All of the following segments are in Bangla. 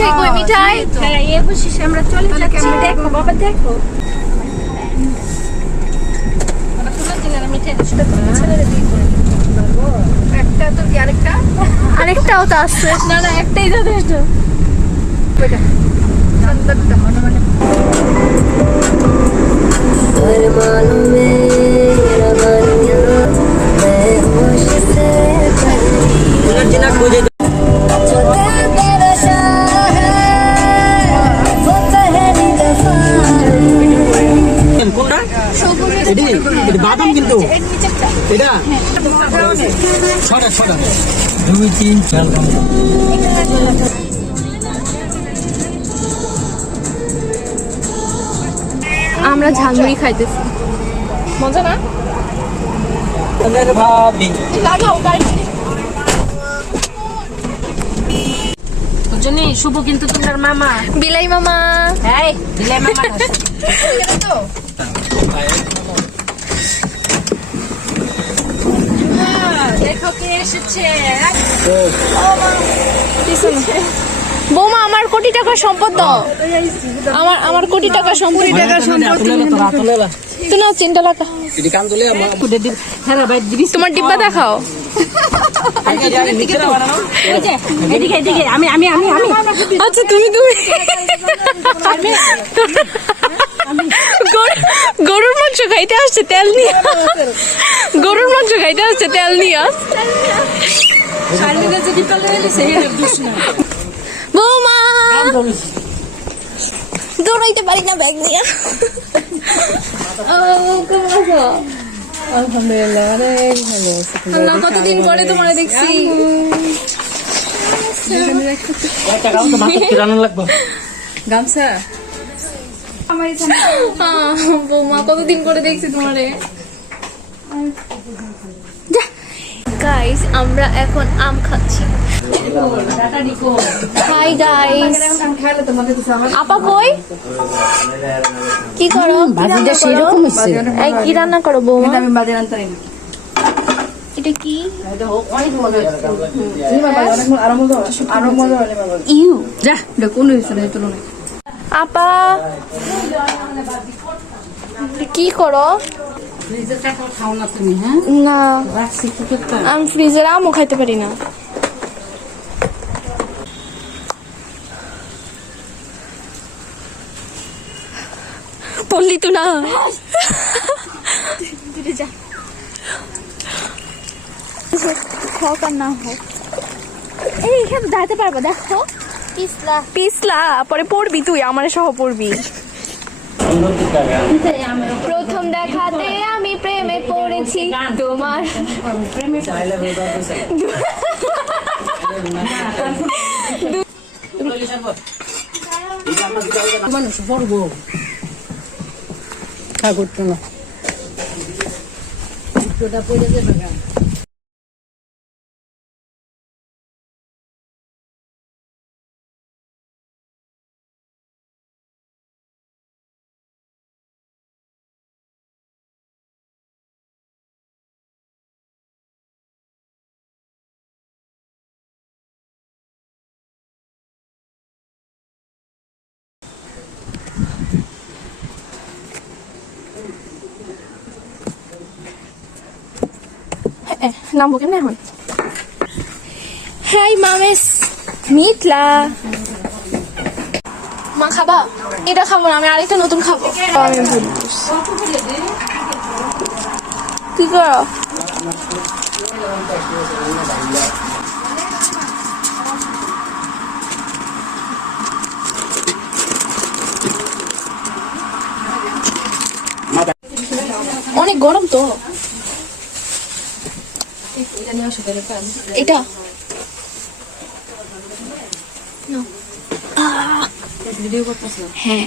মিঠাই কই মিঠাই? হ্যাঁ এই বসিস আমরা চলে যাচ্ছি। দেখো বাবা দেখো। বাবা তুলে দিলেন মিঠাই সেটা তো ছেলেরে দিয়ে করে। একটা তো কি আরেকটা? আরেকটাও তো আছে। না না একটাই যথেষ্ট। ওইটা সুন্দরটা মনে মনে বাদাম কিন্তু এটা ছটা 2 3 4 আমরা ঝালমুড়ি খাইতেছি, মজা না? ভাবি লাগাও গাড়ি। বুঝনি শুভ কিন্তু তোমার মামা। বিলাই মামা। এই দিলে মামা তো দেখো কে এসেছে। বৌমা আমার কোটি টাকার সম্পদ দাও। আমার কোটি টাকার সম্পদ। তো না চিন্তা লাগা। তোমার ডিব্বা দেখাও। এদিকে এদিকে আমি আমি আমি আমি আচ্ছা তুমি গরুর মাংস খাইতে আসছে তেল নিয়ে। গরুর মাংস খাইতে আসছে তেল নিয়ে। বৌমা দৌড়াইতে পারি না ব্যাগ নিয়ে। আলহামদুলিল্লাহ অনেক ভালো আছে। কতদিন পরে তোমার দেখছি। গামছা বৌমা কতদিন করে দেখছি তোমারে। গাইস আমরা এখন আম খাচ্ছি। Hi guys. আপা কই? কি করো? ভাজিটা সেরকম হচ্ছে। এই কি রান্না করো বৌমা? আমি বাজার আনতে নেই। এটা কি? অনেক মজা আরো মজা ইউ যা এটা কোন হয়েছে না তুলনায়। আপা কি করো? খাও না তুমি? হ্যাঁ না রাখছি আমি ফ্রিজের আমও খাইতে পারি না। পড়লি তো না। হোক আর না হোক এইখানে যাইতে পারবো। দেখো পিছলা পিছলা পরে পড়বি তুই আমার সহ পড়বি। প্রথম দেখাতে আমি প্রেমে পড়েছি তোমার। মানুষ পড়বো খা করতো না পড়ে যাবে। নামবো কেন এখন? High Mames মিথলা। মা খাবা? এটা খাবো না, আমি আরেকটা নতুন খাবো। আমি ভুল কি করো? অনেক গরম তো। এটা হ্যাঁ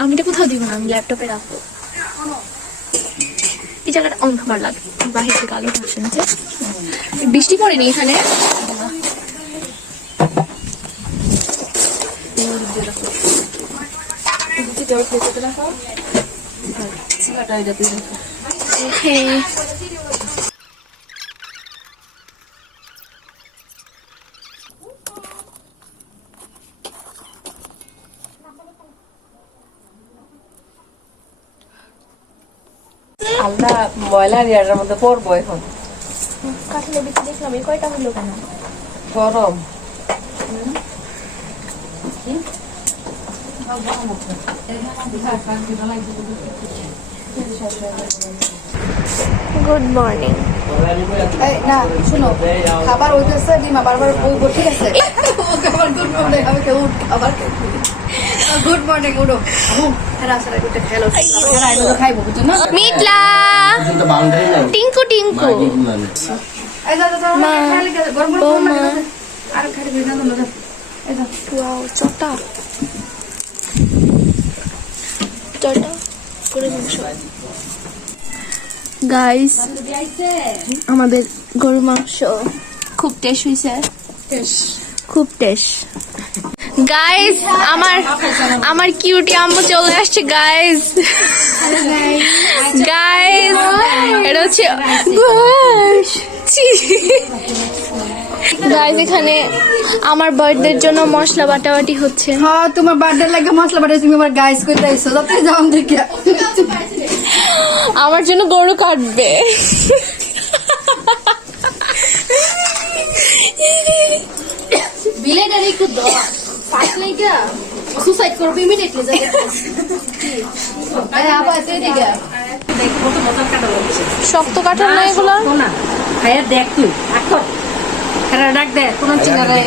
আমি এটা কোথাও দিব না, আমি ল্যাপটপে রাখবো। এই জায়গাটা অন্ধকার লাগে, বাহির থেকে আলো আসছে না। বৃষ্টি পড়েনি এখানে? আল্লাহ ময়লার ইয়ার মধ্যে পড়বো এখন কাঁঠালের বিচি দেখলাম এই কয়টা হলো কেন গরম গুড মর্নিং না শুনো খাবার হইতেছে ডিমা বারবার বলবো ঠিক আছে খাবার গুড মর্নিং আমি কেউ খাবার গুড মর্নিং উঠো রাস্তাটা একটু খেলো খাইবো বুঝছো না মিটলা টিঙ্কু টিঙ্কু এই যা যা মা, খালি গরম গরম বৌমা। আর খালি ভেজা দাও না এই যা ওয়াও চটা চটা করে মাংস গাইস আমাদের গরু মাংস খুব টেস্ট হয়েছে খুব টেস্ট গাইস আমার কিউটি আম্মু চলে আসছে গাইস গাইস এটা হচ্ছে গাইস এখানে আমার বার্থডের জন্য মশলা বাটাবাটি হচ্ছে হ্যাঁ তোমার বার্থডে লাগে মশলা বাটাই তুমি আমার গাইস করে দিয়েছো যাতে যাও দেখি আমার জন্য গরু কাটবে বিলেটার একটু দাও ফাইট নাই কা সুসাইড করবে ইমিডিয়েটলি যাবে আরে আবার তুই দিকে দেখ কত মজা কাটা লাগছে শক্ত কাঠার না এগুলো না খায়া দেখ তুই আকর খারা ডাক দে কোন চিনারে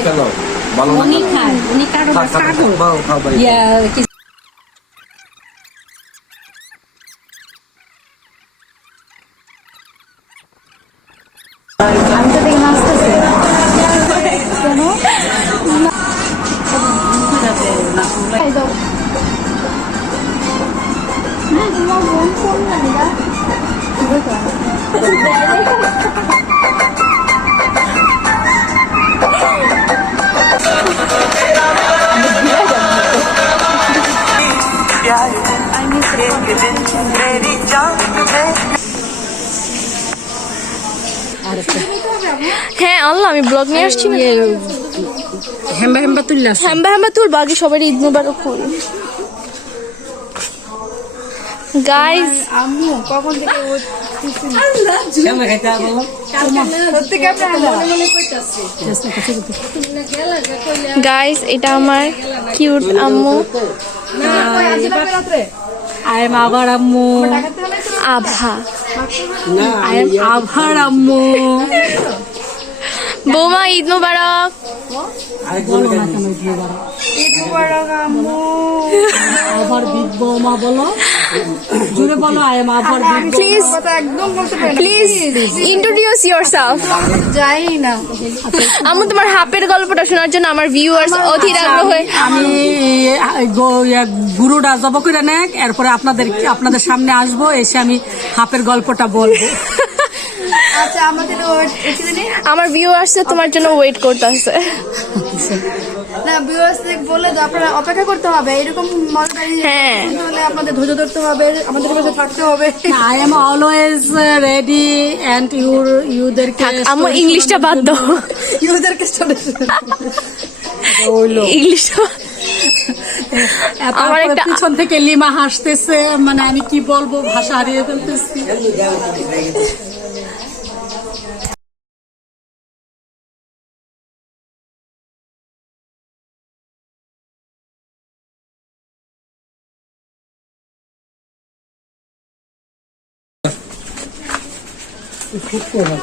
উনি খায় উনি কাটো কাটো ইয়া আমি তো দেখে নাচতেছে হ্যাঁ আল্লাহ আমি ব্লগ নিয়ে আসছি না হেম্বা হেম্বা তুললা হ্যাম্বা হ্যাম্বা তুল বাকি সবাই ঈদ মুবারক ফুল গাইস আম্মু কখন থেকে গাইস এটা আমার কিউট আম্মু আই এম আবার আম্মু আভা আই এম আভার আম্মু বৌমা ঈদ মুবারক আবার বিগ বৌমা বলো জুড়ে বলো আই এম আবার big please please introduce yourself যাই না আম্মু তোমার হাপের গল্পটা শোনার জন্য আমার ভিউয়ার্স অধীর আগ্রহ আমি গুরুটা জব করে নেক এরপরে আপনাদের সামনে আসবো এসে আমি হাপের গল্পটা বলবো আচ্ছা আমাদের আমার ভিউয়ার্স তোমার জন্য ওয়েট করতেছে না ভিউয়ার্স বলে তো আপনারা অপেক্ষা করতে হবে এরকম মজাদারি হ্যাঁ। শুনতে হলে আপনাদের ধৈর্য ধরতে হবে আমাদের কাছে থাকতে হবে I am always ready and ইউদেরকে আম্মু ইংলিশটা বাদ দাও ইউদেরকে ইংলিশটা আমার আমার একটা একটা- পিছন থেকে লিমা হাসতেছে মানে আমি কি বলবো ভাষা হারিয়ে ফেলতেছি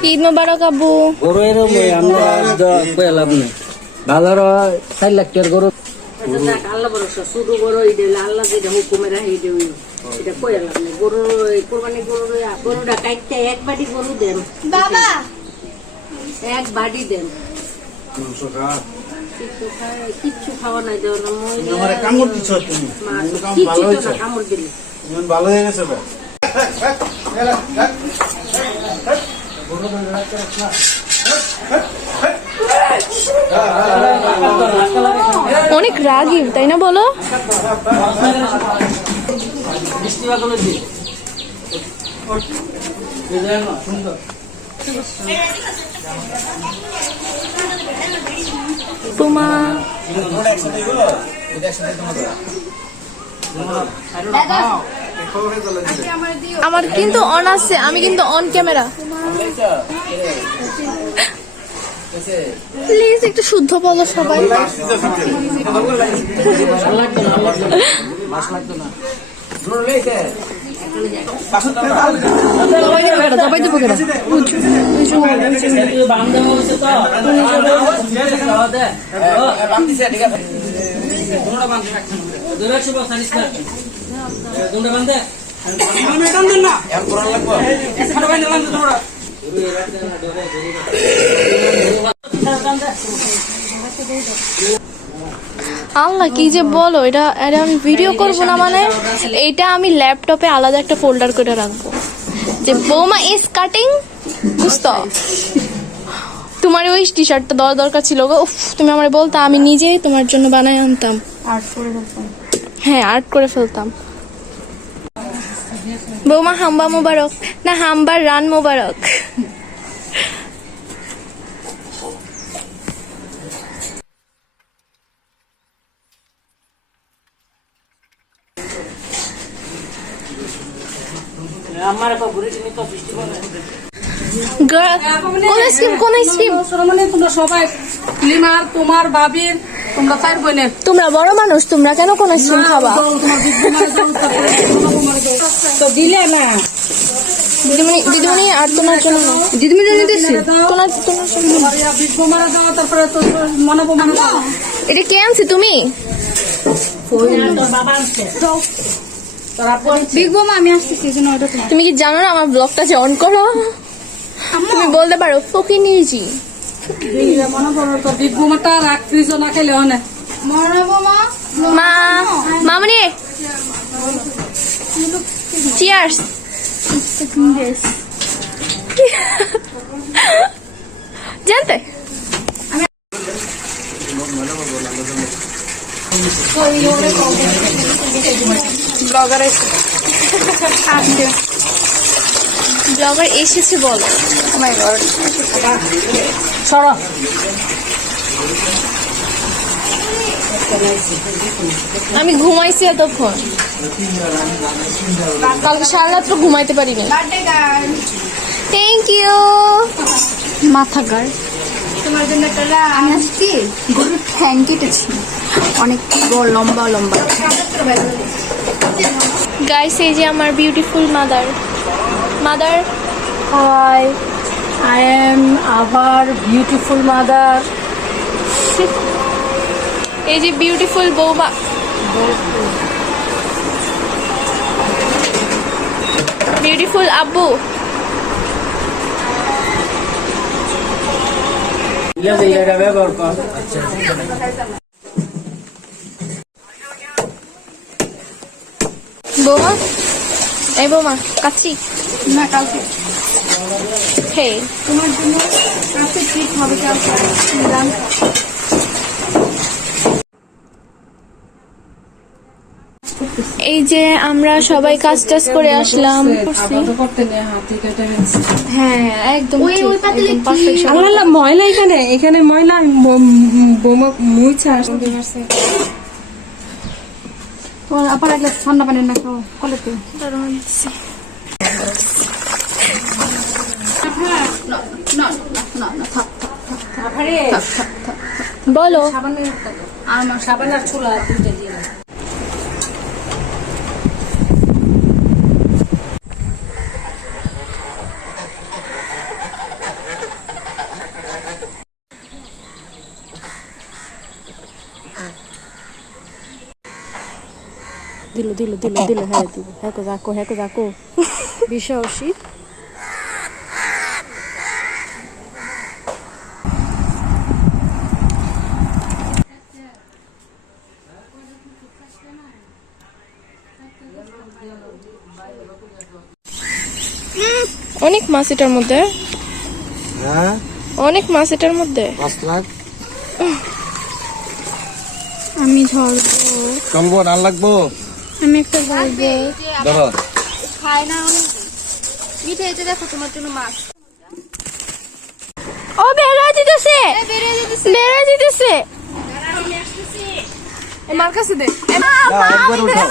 ঈদ মুবারক আব্বু গরু এরম আমরা কয়ে লাভ নেই ভালো 4 লাখ টাকার গরু আল্লাহ ভরসা শুধু গরু আল্লাহ যেটা হুকুমের এটা কয়ে লাভ নেই গরু কোরবানি গরুটা কাটতে এক বাটি গরু দেন বাবা এক বাটি দেন কিচ্ছু খাওয়া নাই দেওয়া না আমার কামড় দিচ্ছ তুমি কিচ্ছু তো না কামড় দিলে ভালো হয়ে গেছে ভাই অনেক রাগী তাই না বলো তোমা আমার কিন্তু অন আছে, আমি কিন্তু অন ক্যামেরা। প্লিজ একটু শুদ্ধ বলো সবাই। আল্লাহ কি যে বলো, এটা আমি ভিডিও করবো না মানে এটা আমি ল্যাপটপে আলাদা একটা ফোল্ডার করে রাখবো যে বৌমা ইজ কাটিং বুঝতো। তোমার ওই টি শার্টটা দেওয়ার দরকার ছিল গো, উফ তুমি আমার বলতা, আমি নিজেই তোমার জন্য বানায় আনতাম। হ্যাঁ আর্ট করে ফেলতাম। বৌমা হাম্বা মোবারক না হাম্বার রান মোবারক। তোমার বাবির তোমরা চার বোনের, তোমরা বড় মানুষ, তোমরা কেন কোন আইসক্রিম খাবা? তো দিলে না দিদিমণি আর তোমার জন্য না। দিদিমণি দিতেছি তোমার জন্য। তারপরে তো মনাবো এটা কে আনছি তুমি? বিগ বোমা আমি আসতেছি ওটা তোমার। তুমি কি জানো না আমার ব্লগটা যে অন করো? তুমি বলতে পারো ফকিনিজি। মনাবো তো বিগ বোমাটা রাখ ফ্রিজে না খেলে হয় না। মনাবো মা মামনি চিয়ার্স। জানতে ব্লগার এসেছে বলো। আমি ঘুমাইছি এতক্ষণ, কালকে সারা রাত্র ঘুমাইতে পারিনি। থ্যাংক ইউ মাথা গার। তোমার জন্য আমি আসছি গরুর ঠ্যাং কেটেছি অনেক বড় লম্বা লম্বা। গাইস এই যে আমার beautiful mother. Hi I am আবার বিউটিফুল মাদার। এই যে বিউটিফুল বৌমা। বিউটিফুল আব্বু। বৌমা এই বৌমা কাচ্ছি না কালকে হে তোমার জন্য কাছে ঠিক হবে কালকে। এই যে আমরা সবাই কাজ টাজ করে আসলাম। হ্যাঁ একদম আল্লাহ ময়লা এখানে ময়লা মুইছা তোমার আবার এক ঠান্ডা পানি না খাও কলেতে বলো। সাবান আর ছোলা দুইটা দিয়ে দিল হ্যাঁ যাকো বিশ্বাসী। অনেক মাছ এটার মধ্যে, হ্যাঁ অনেক মাছ এটার মধ্যে। 5 লাখ আমি ধরবো, চলবো না লাগবো। আমি একটা ধরবো। ধরো খায় না মিঠে এসে দেখো তোমার জন্য মাছ। ও বের হয়ে যেতেছে। মার কাছে দে একবার উঠাও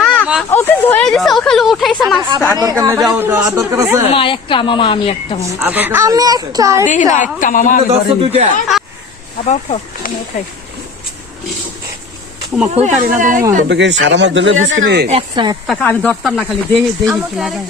মা ওকে ধরে দিছে ও খালি উঠাইছে মাছ আদর করলে যাও আদর করেছে মা একটা মামা আমি একটা মামা আদর করতে আমি একটা দেই না একটা মামা আমি দশ ধরে নিই। দুইটা আবার উঠো আমি উঠাই ওমা খুল পারি না তোমার তবে কি সারা মাস দিলে বুঝকিনি একটা আমি ধরতাম না খালি দেহি দেহি কি লাগাই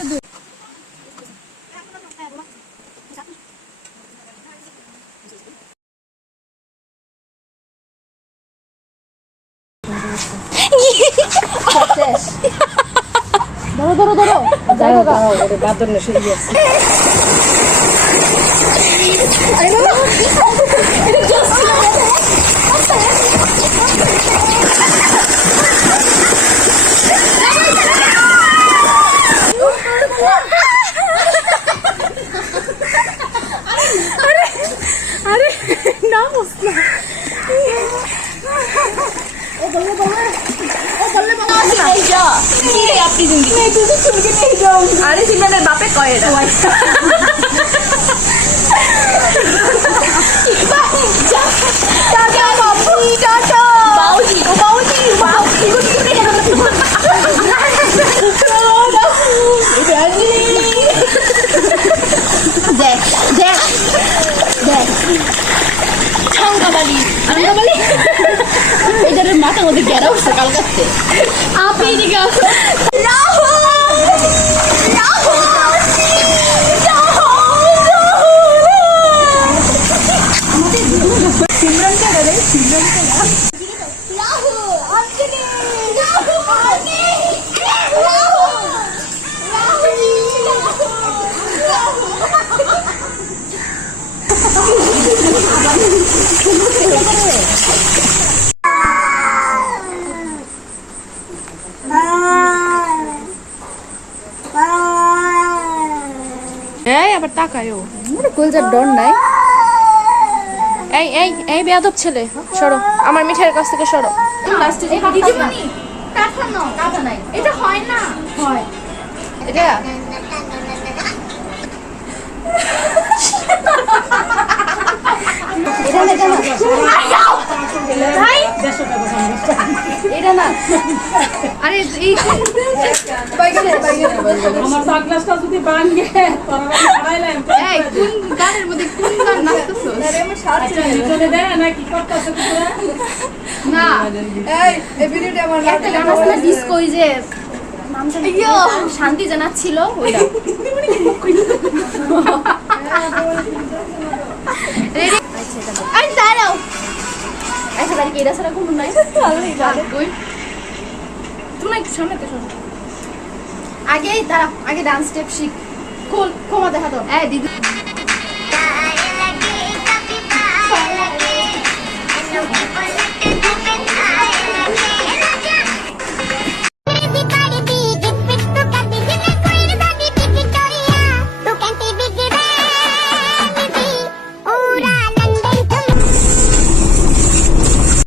বাদর না শুয়ে আছে আরে সিমরানের বাপে কয় এটা টাটা বাবু টাটা বাউজি ও বাউজি বাউজি দেখ দেখ দেখ ছাঙ্গাবালি ছাঙ্গাবালি এটার মাথা মধ্যে গেরা উঠছে কাল কাছে আপনি এদিকে আসো রাহুল রাহুল এই আবার তাকায়ও কলজার ডর নাই এই এই এই বেয়াদব ছেলে সরো আমার মিঠাইয়ের কাছ থেকে সরো লাস্টে দিদিমণি কাঁথা নাও কাঁথা নাই এটা হয় না হয় এটা ভাই এটা না আরে এই বাইগানে আমার সানগ্লাসটা যদি ভাঙে তোরা হারাইলাম এই কোন গানের মধ্যে কোন গান নাচতেছো আরে আমার শার্ট ছিল চলে দে না কি করতেছ তোরা না এই ভিডিওটা আমার একটা গান আছে না ডিস্কো ওই যে শান্তি জানাচ্ছিল ওইটা রেডি আই দাঁড়াও আচ্ছা বাড়ি কি এটা ছাড়া কোনো নাই কই তুমি একটু সামনে তো শোনো আগে দাঁড়া আগে ডান্স স্টেপ শিখ খোল ক্ষমা দেখা দাও এই দিদি